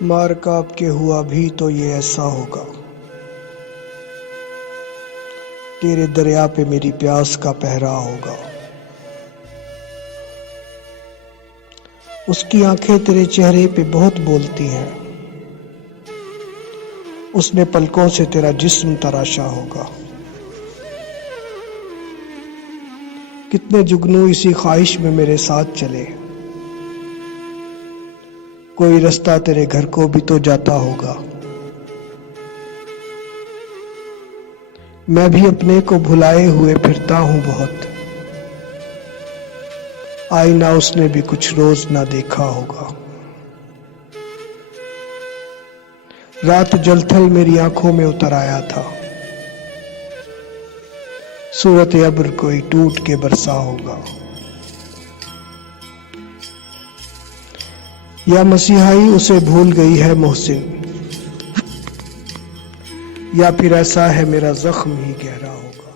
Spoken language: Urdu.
مار کاپ کے ہوا بھی تو یہ ایسا ہوگا، تیرے دریا پہ میری پیاس کا پہرا ہوگا۔ اس کی آنکھیں تیرے چہرے پہ بہت بولتی ہیں، اس نے پلکوں سے تیرا جسم تراشا ہوگا۔ کتنے جگنو اسی خواہش میں میرے ساتھ چلے، کوئی رستہ تیرے گھر کو بھی تو جاتا ہوگا۔ میں بھی اپنے کو بھلائے ہوئے پھرتا ہوں بہت، آئینہ اس نے بھی کچھ روز نہ دیکھا ہوگا۔ رات جل تھل میری آنکھوں میں اتر آیا تھا، صورت ابر کوئی ٹوٹ کے برسا ہوگا۔ یا مسیحائی اسے بھول گئی ہے محسن، یا پھر ایسا ہے میرا زخم ہی گہرا ہوگا۔